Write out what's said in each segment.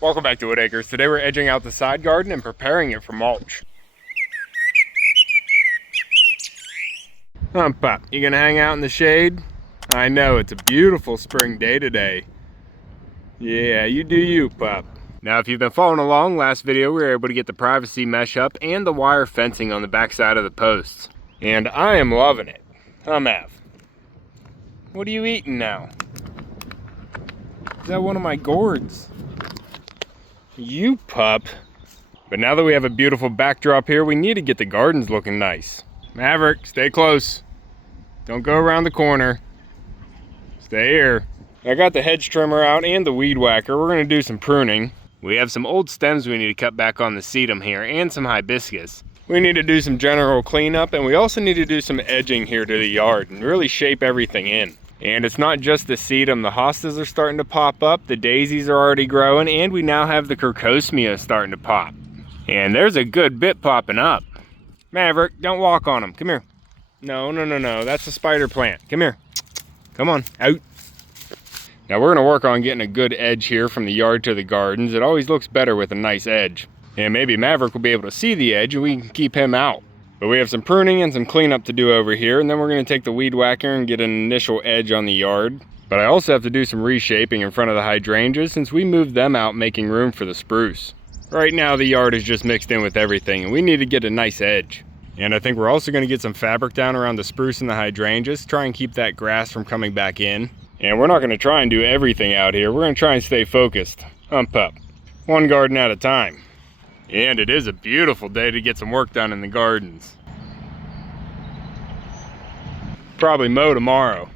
Welcome back to Wood Acres. Today we're edging out the side garden and preparing it for mulch. Pop, you gonna hang out in the shade? I know, it's a beautiful spring day today. Yeah, you do you, Pup. Now if you've been following along, last video we were able to get the privacy mesh up and the wire fencing on the back side of the posts. And I am loving it. Mav. What are you eating now? Is that one of my gourds? You pup. But now that we have a beautiful backdrop here, we need to get the gardens looking nice. Maverick, stay close. Don't go around the corner. Stay here. I got the hedge trimmer out and the weed whacker. We're gonna do some pruning. We have some old stems we need to cut back on the sedum here and some hibiscus. We need to do some general cleanup, and we also need to do some edging here to the yard and really shape everything in. And it's not just the sedum, the hostas are starting to pop up, the daisies are already growing, and we now have the crocosmia starting to pop. And there's a good bit popping up. Maverick, don't walk on them, come here. No, that's a spider plant, come here. Come on, out. Now we're gonna work on getting a good edge here from the yard to the gardens. It always looks better with a nice edge. And maybe Maverick will be able to see the edge and we can keep him out. But we have some pruning and some cleanup to do over here, and then we're gonna take the weed whacker and get an initial edge on the yard. But I also have to do some reshaping in front of the hydrangeas since we moved them out making room for the spruce. Right now the yard is just mixed in with everything and we need to get a nice edge. And I think we're also gonna get some fabric down around the spruce and the hydrangeas, try and keep that grass from coming back in. And we're not gonna try and do everything out here. We're gonna try and stay focused. Up. One garden at a time. And it is a beautiful day to get some work done in the gardens. Probably mow tomorrow.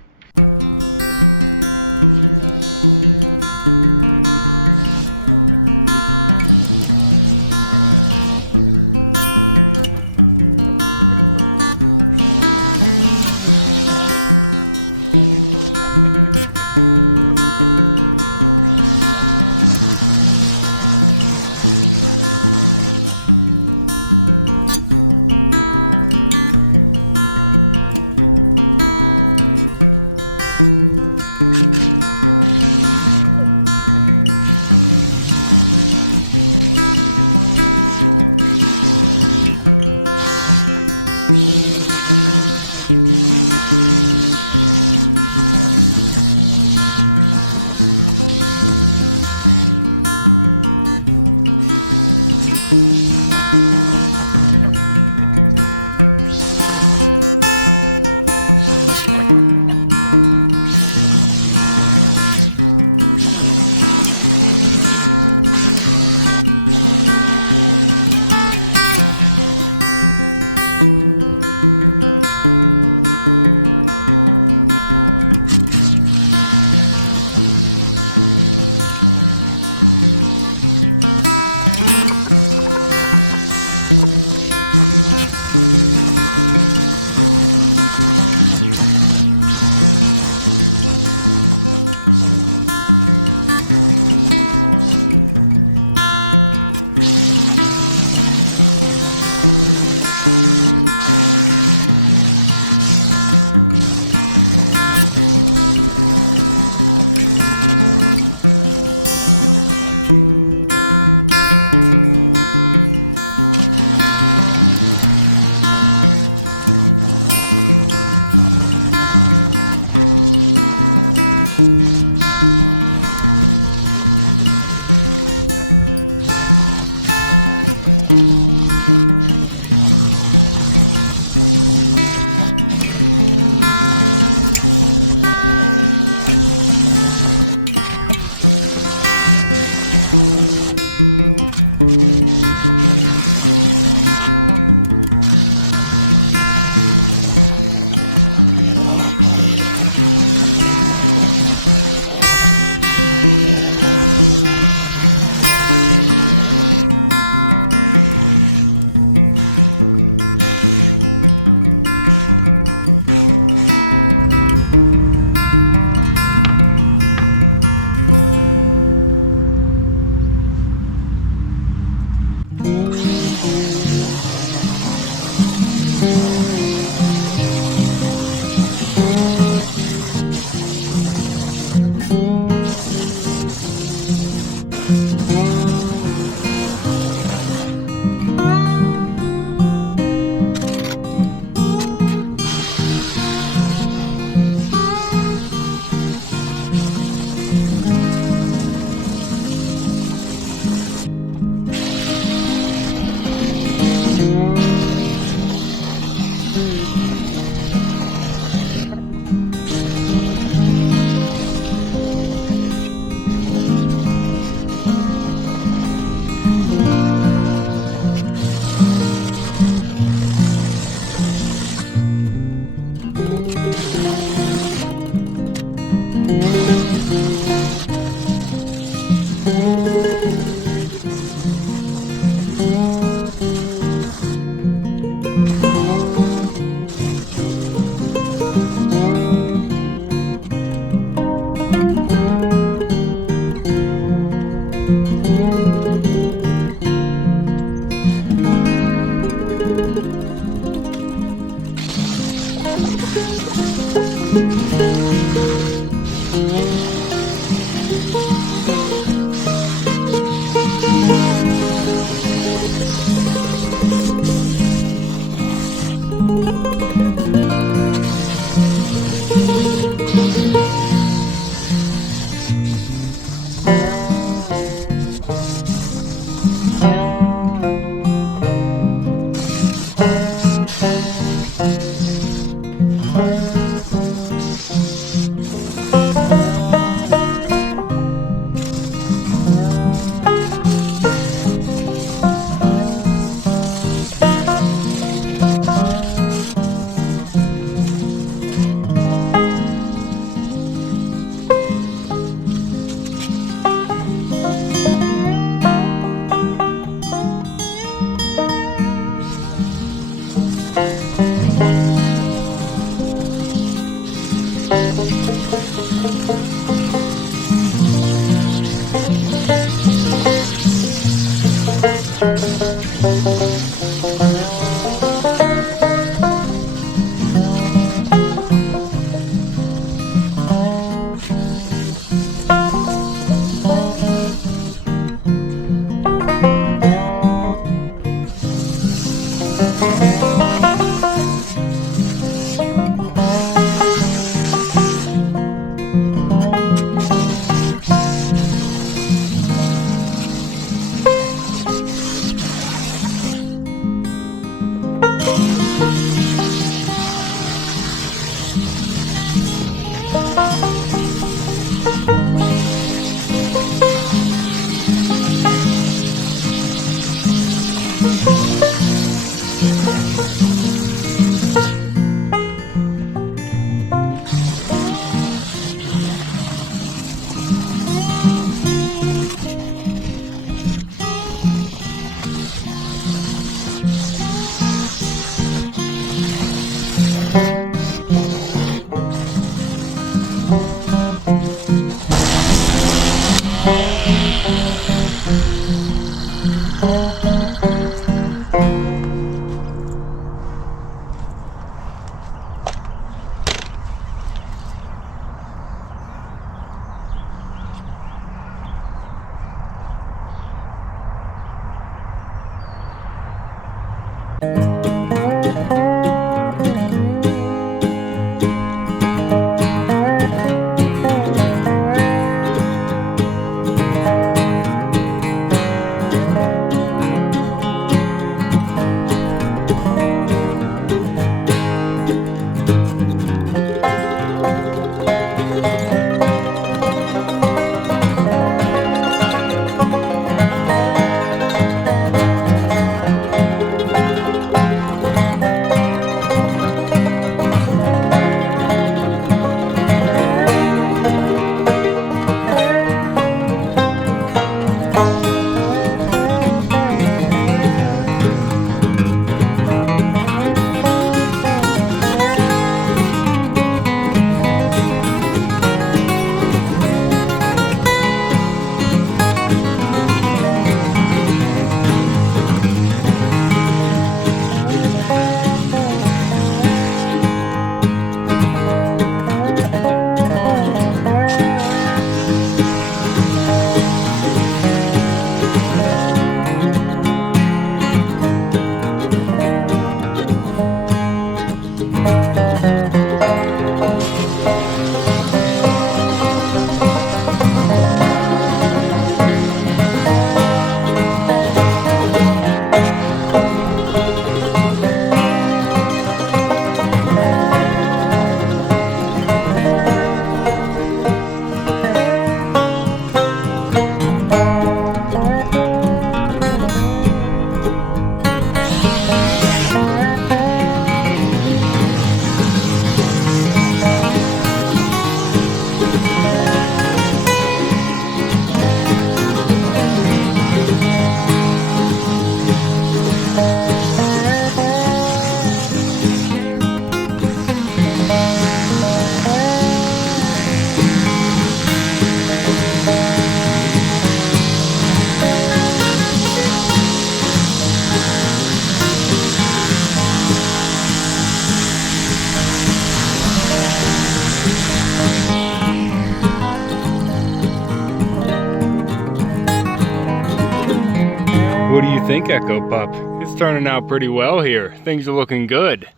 What do you think, Echo Pup? It's turning out pretty well here. Things are looking good.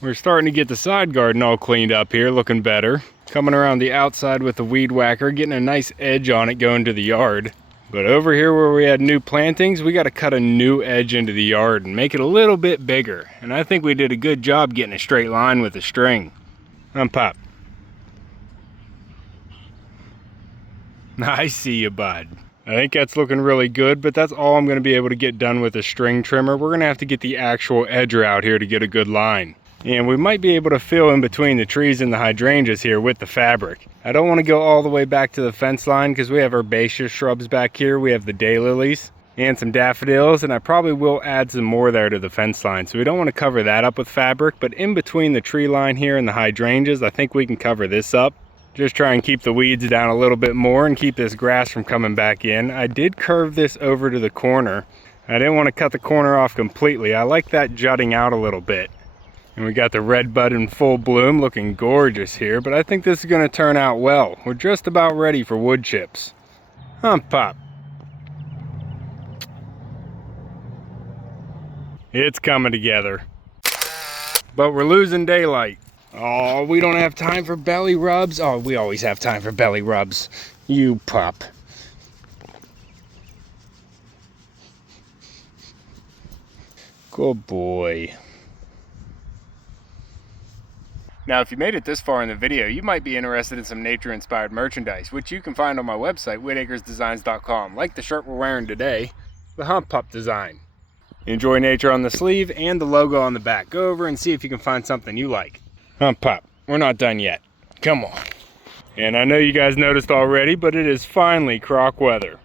We're starting to get the side garden all cleaned up here, looking better. Coming around the outside with the weed whacker, getting a nice edge on it going to the yard. But over here where we had new plantings, we got to cut a new edge into the yard and make it a little bit bigger. And I think we did a good job getting a straight line with the string. Pop. I see you, bud. I think that's looking really good, but that's all I'm going to be able to get done with the string trimmer. We're going to have to get the actual edger out here to get a good line. And we might be able to fill in between the trees and the hydrangeas here with the fabric. I don't want to go all the way back to the fence line because we have herbaceous shrubs back here. We have the daylilies and some daffodils, and I probably will add some more there to the fence line. So we don't want to cover that up with fabric, but in between the tree line here and the hydrangeas, I think we can cover this up. Just try and keep the weeds down a little bit more and keep this grass from coming back in. I did curve this over to the corner. I didn't want to cut the corner off completely. I like that jutting out a little bit. And we got the red bud in full bloom, looking gorgeous here, but I think this is going to turn out well. We're just about ready for wood chips. Pop. It's coming together. But we're losing daylight. Oh, we don't have time for belly rubs. Oh, we always have time for belly rubs. You pup. Good boy. Now, if you made it this far in the video, you might be interested in some nature-inspired merchandise, which you can find on my website, whittacresdesigns.com, like the shirt we're wearing today, the Hump Pup design. Enjoy nature on the sleeve and the logo on the back. Go over and see if you can find something you like. Hump Pup, we're not done yet. Come on. And I know you guys noticed already, but it is finally croc weather.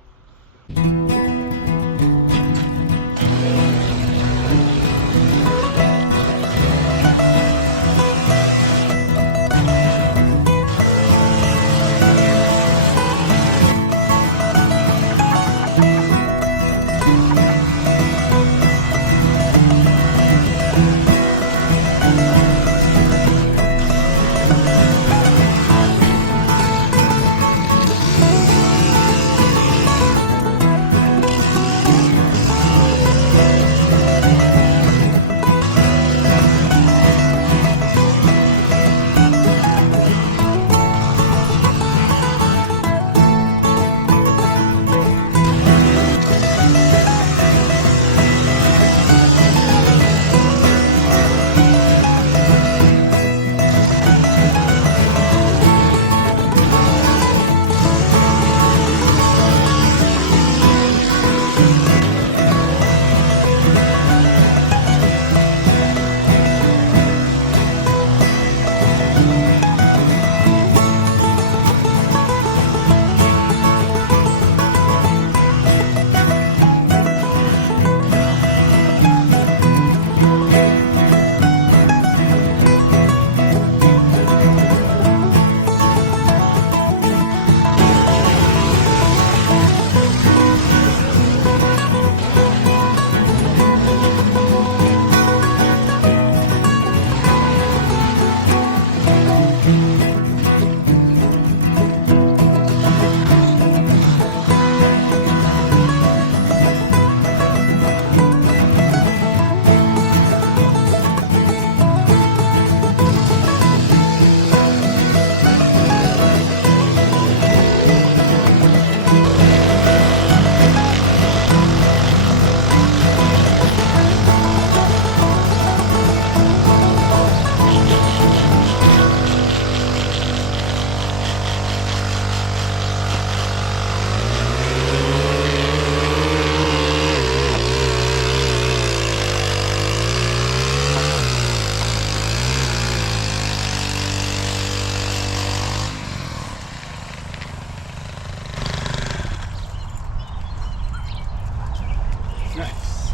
Nice.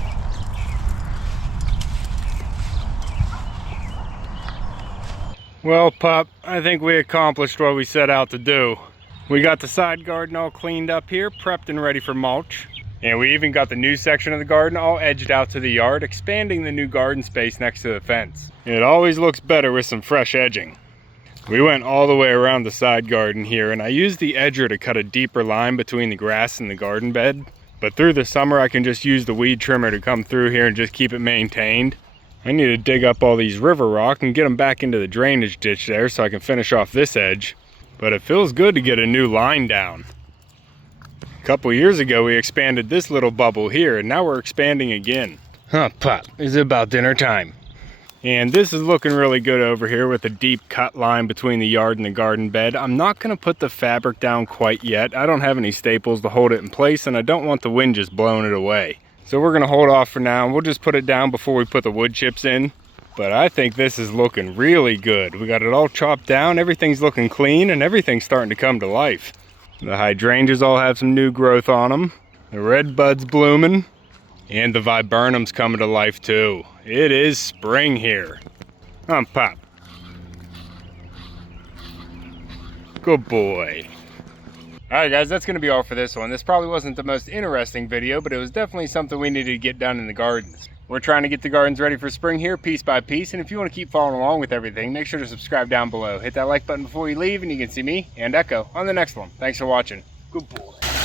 Well, pup, I think we accomplished what we set out to do. We got the side garden all cleaned up here, prepped and ready for mulch. And we even got the new section of the garden all edged out to the yard, expanding the new garden space next to the fence. It always looks better with some fresh edging. We went all the way around the side garden here, and I used the edger to cut a deeper line between the grass and the garden bed. But through the summer, I can just use the weed trimmer to come through here and just keep it maintained. I need to dig up all these river rock and get them back into the drainage ditch there so I can finish off this edge. But it feels good to get a new line down. A couple years ago, we expanded this little bubble here, and now we're expanding again. Huh, Pop, is it about dinner time? And this is looking really good over here with a deep cut line between the yard and the garden bed. I'm not going to put the fabric down quite yet. I don't have any staples to hold it in place, and I don't want the wind just blowing it away. So we're going to hold off for now, and we'll just put it down before we put the wood chips in. But I think this is looking really good. We got it all chopped down, everything's looking clean, and everything's starting to come to life. The hydrangeas all have some new growth on them. The red bud's blooming. And the viburnum's coming to life too. It is spring here. Pop. Good boy. Alright guys, that's going to be all for this one. This probably wasn't the most interesting video, but it was definitely something we needed to get done in the gardens. We're trying to get the gardens ready for spring here, piece by piece, and if you want to keep following along with everything, make sure to subscribe down below. Hit that like button before you leave, and you can see me and Echo on the next one. Thanks for watching. Good boy.